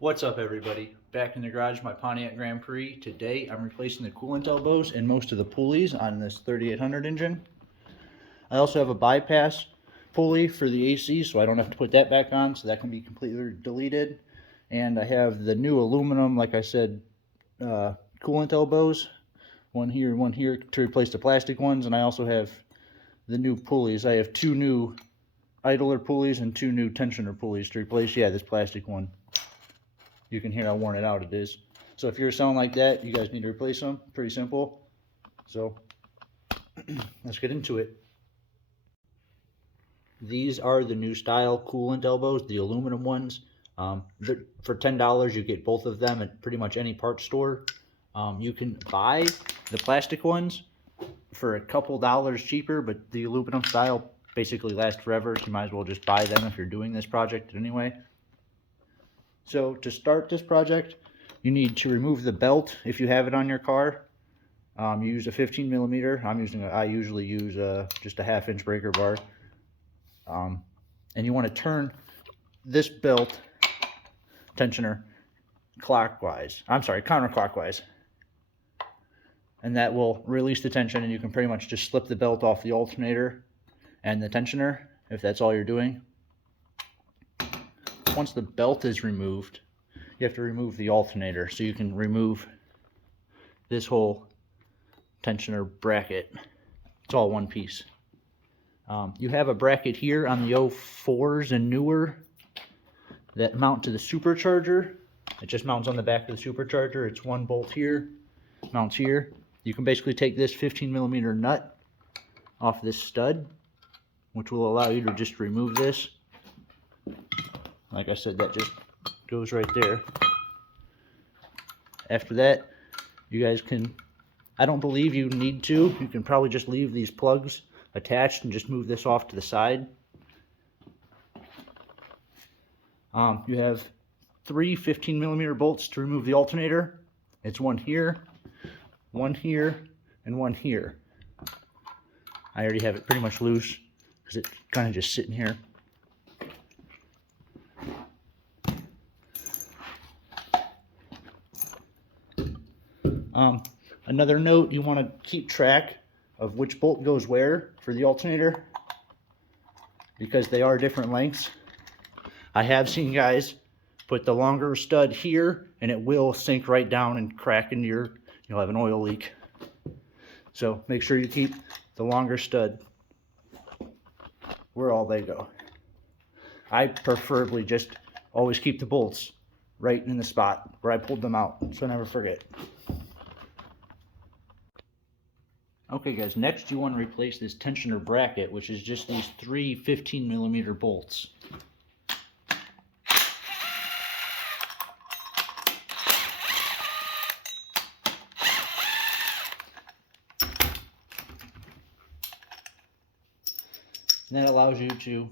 What's up, everybody? Back in the garage, my Pontiac Grand Prix. Today I'm replacing the coolant elbows and most of the pulleys on this 3800 engine. I also have a bypass pulley for the AC, so I don't have to put that back on, so that can be completely deleted. And I have the new aluminum, like I said, coolant elbows, one here to replace the plastic ones, and I also have the new pulleys. I have two new idler pulleys and two new tensioner pulleys to replace, this plastic one. You can hear how worn it out it is. So if you're selling like that, you guys need to replace them. Pretty simple. So let's get into it. These are the new style coolant elbows, the aluminum ones. For $10, you get both of them at pretty much any parts store. You can buy the plastic ones for a couple dollars cheaper, but the aluminum style basically last forever, so you might as well just buy them if you're doing this project anyway. So to start this project, you need to remove the belt if you have it on your car. You use a 15 millimeter. I usually use just a 1/2 inch breaker bar. And you want to turn this belt tensioner counterclockwise. And that will release the tension, and you can pretty much just slip the belt off the alternator and the tensioner if that's all you're doing. Once the belt is removed, you have to remove the alternator, so you can remove this whole tensioner bracket. It's all one piece. You have a bracket here on the 04s and newer that mount to the supercharger. It just mounts on the back of the supercharger. It's one bolt here, mounts here. You can basically take this 15 millimeter nut off this stud, which will allow you to just remove this. Like I said, that just goes right there. After that, you guys can, I don't believe you need to. You can probably just leave these plugs attached and just move this off to the side. You have three 15 millimeter bolts to remove the alternator. It's one here, and one here. I already have it pretty much loose because it's kind of just sitting here. Another note, you want to keep track of which bolt goes where for the alternator, because they are different lengths. I have seen guys put the longer stud here, and it will sink right down and crack into you'll have an oil leak. So make sure you keep the longer stud where all they go. I preferably just always keep the bolts right in the spot where I pulled them out, so I never forget. Okay guys, next you want to replace this tensioner bracket, which is just these three 15 millimeter bolts. And that allows you to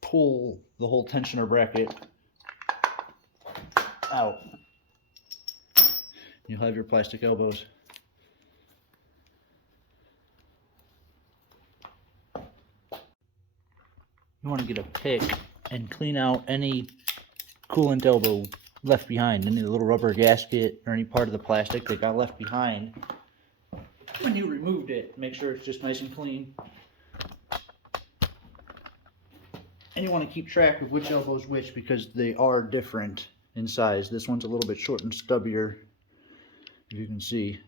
pull the whole tensioner bracket out. You'll have your plastic elbows. You want to get a pick and clean out any coolant elbow left behind, any little rubber gasket or any part of the plastic that got left behind when you removed it. Make sure it's just nice and clean. And you want to keep track of which elbow is which, because they are different in size. This one's a little bit short and stubbier, if you can see.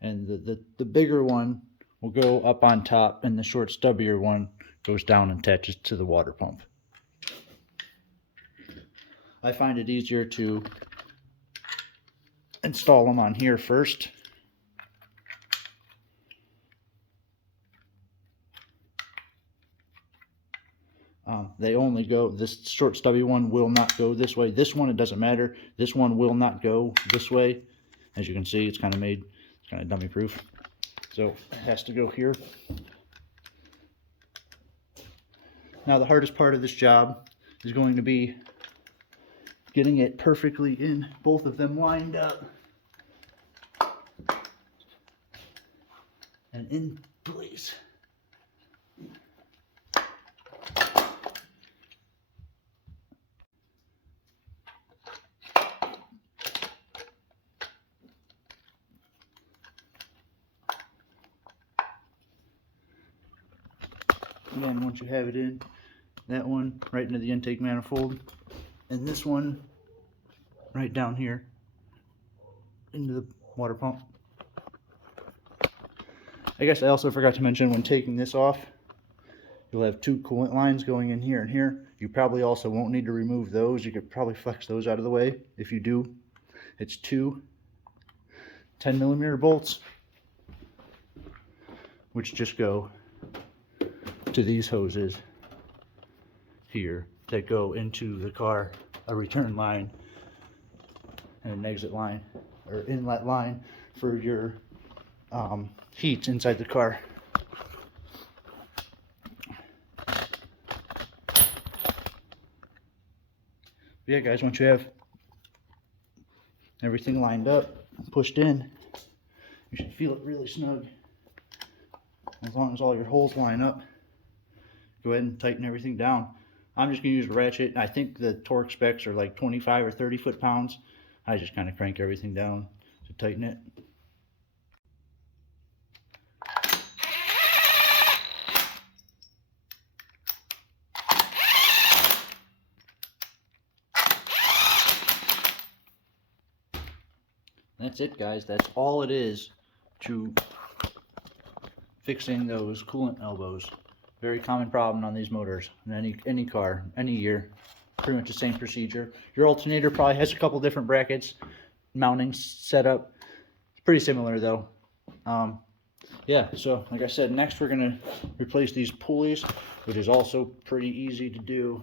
And the bigger one will go up on top, and the short, stubbier one goes down and attaches to the water pump. I find it easier to install them on here first. They only go, this short stubby one will not go this way. This one, it doesn't matter. This one will not go this way. As you can see, it's kind of dummy proof. So it has to go here. Now the hardest part of this job is going to be getting it perfectly in, both of them lined up and in place. Again, once you have it in, that one right into the intake manifold, and this one right down here into the water pump. I guess I also forgot to mention, when taking this off, you'll have two coolant lines going in here and here. You probably also won't need to remove those. You could probably flex those out of the way. If you do, it's two 10mm bolts, which just go to these hoses here that go into the car, a return line and an exit line, or inlet line for your heat inside the car. Yeah, guys, once you have everything lined up, pushed in, you should feel it really snug. As long as all your holes line up, go ahead and tighten everything down. I'm just going to use a ratchet. I think the torque specs are like 25 or 30 foot-pounds. I just kind of crank everything down to tighten it. That's it, guys. That's all it is to fixing those coolant elbows. Very common problem on these motors in any car, any year. Pretty much the same procedure. Your alternator probably has a couple different brackets, mounting setup. It's pretty similar though. Yeah, so like I said, next we're gonna replace these pulleys, which is also pretty easy to do.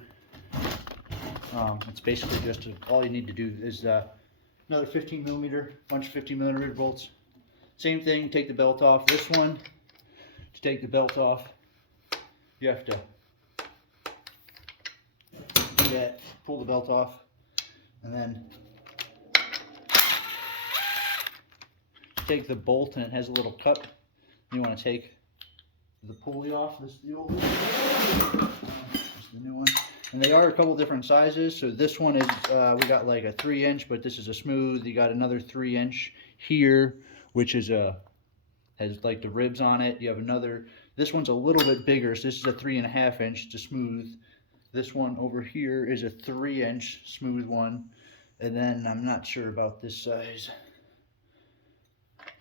It's basically just all you need to do is another 15mm, bunch of 15mm bolts. Same thing, take the belt off. This one, to take the belt off, you have to do that, pull the belt off, and then take the bolt, and it has a little cut. You want to take the pulley off. This is the old one. This is the new one. And they are a couple different sizes. So this one is, we got like a 3-inch, but this is a smooth. You got another 3-inch here, which is has like the ribs on it. You have another, this one's a little bit bigger. So this is a 3.5-inch. It's a smooth. This one over here is a 3-inch smooth one. And then I'm not sure about this size.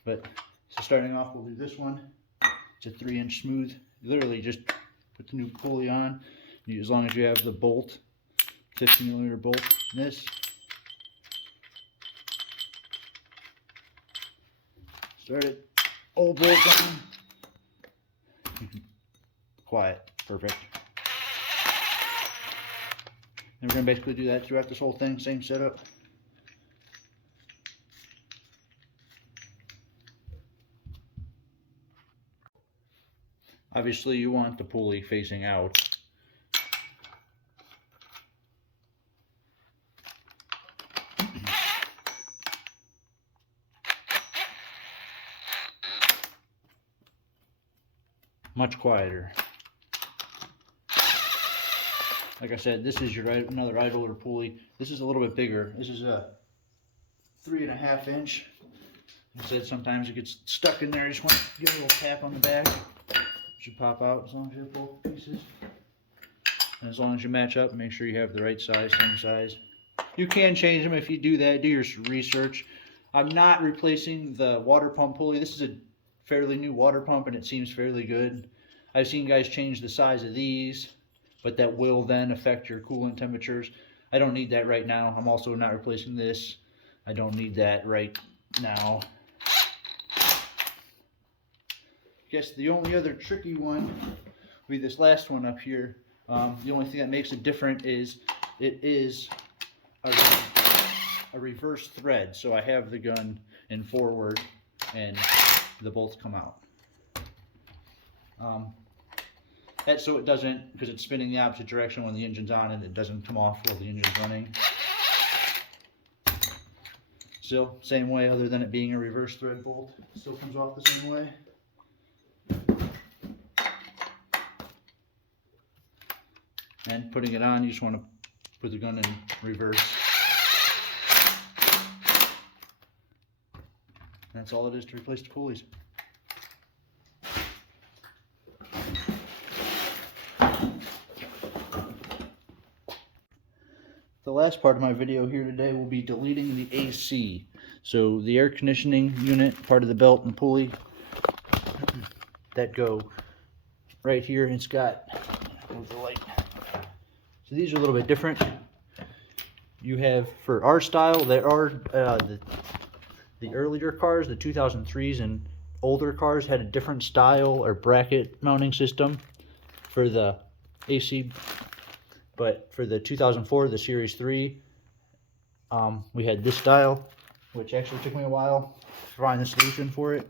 But so starting off, we'll do this one. It's a 3-inch smooth. Literally just put the new pulley on. As long as you have the bolt, 15mm bolt, this. Start it. Old bolt on. Quiet. Perfect. And we're going to basically do that throughout this whole thing. Same setup. Obviously, you want the pulley facing out. Much quieter. Like I said, this is your another idler pulley. This is a little bit bigger. This is a 3.5-inch. I said sometimes it gets stuck in there. I just want to give it a little tap on the back. It should pop out as long as you have both pieces. And as long as you match up, make sure you have the right size, same size. You can change them if you do that. Do your research. I'm not replacing the water pump pulley. This is a fairly new water pump and it seems fairly good. I've seen guys change the size of these, but that will then affect your coolant temperatures. I don't need that right now. I'm also not replacing this. I don't need that right now. Guess the only other tricky one will be this last one up here. The only thing that makes it different is it is a reverse thread. So I have the gun in forward and the bolts come out. That's so it doesn't, because it's spinning the opposite direction when the engine's on, and it doesn't come off while the engine's running. Still, same way, other than it being a reverse thread bolt. Still comes off the same way. And putting it on, you just want to put the gun in reverse. That's all it is to replace the pulleys. The last part of my video here today will be deleting the AC. So the air conditioning unit, part of the belt and pulley that go right here, and it's got the light. So these are a little bit different. You have, for our style, there are the earlier cars, the 2003s and older cars had a different style or bracket mounting system for the AC. But for the 2004, the Series 3, we had this style, which actually took me a while to find the solution for it,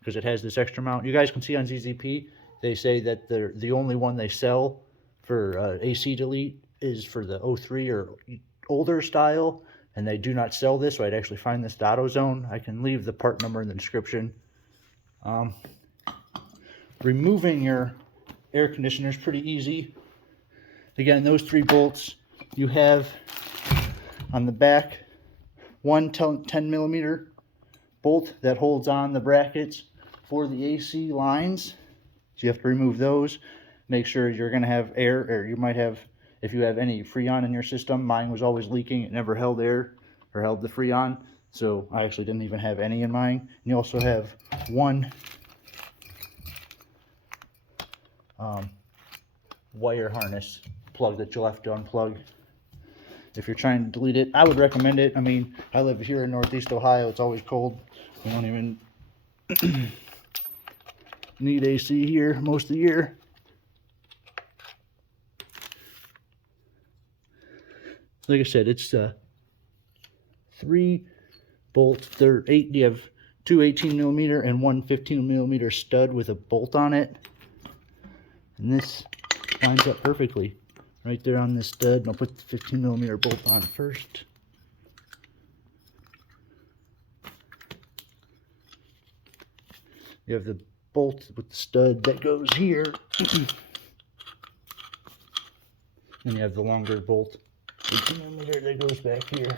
because it has this extra mount. You guys can see on ZZP, they say that the only one they sell for AC delete is for the 03 or older style, and they do not sell this, so I'd actually find this at AutoZone. I can leave the part number in the description. Removing your air conditioner is pretty easy. Again, those 3 bolts, you have on the back one 10mm bolt that holds on the brackets for the AC lines. So you have to remove those. Make sure you're going to have air, or you might have, if you have any Freon in your system. Mine was always leaking. It never held air or held the Freon. So I actually didn't even have any in mine. And you also have one wire harness plug that you'll have to unplug if you're trying to delete it. I would recommend it. I mean, I live here in Northeast Ohio. It's always cold. We don't even need AC here most of the year. Like I said, it's 3 bolts. They're 8. You have 2 18mm and 1 15mm stud with a bolt on it, and this lines up perfectly right there on this stud. And I'll put the 15mm bolt on first. You have the bolt with the stud that goes here. And you have the longer bolt, 18mm, that goes back here,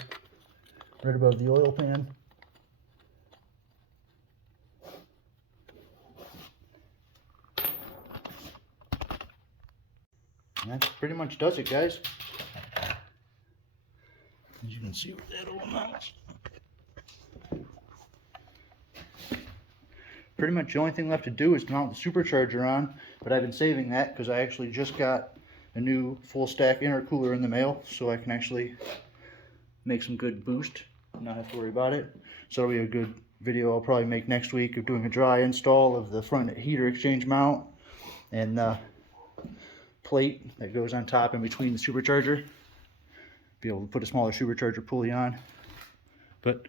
right above the oil pan. And that pretty much does it, guys. As you can see where that all mounts. Pretty much the only thing left to do is to mount the supercharger on, but I've been saving that because I actually just got a new full stack intercooler in the mail, so I can actually make some good boost and not have to worry about it. So it'll be a good video I'll probably make next week of doing a dry install of the front heater exchange mount and the plate that goes on top in between the supercharger. Be able to put a smaller supercharger pulley on. But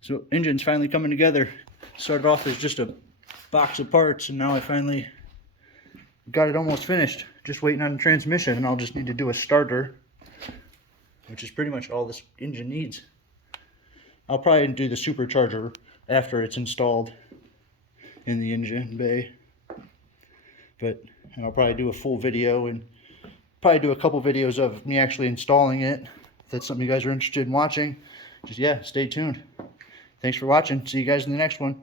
so engine's finally coming together. Started off as just a box of parts, and now I finally got it almost finished. Just waiting on the transmission, and I'll just need to do a starter, which is pretty much all this engine needs. I'll probably do the supercharger after it's installed in the engine bay. And I'll probably do a full video, and probably do a couple videos of me actually installing it. If that's something you guys are interested in watching, just, yeah, stay tuned. Thanks for watching. See you guys in the next one.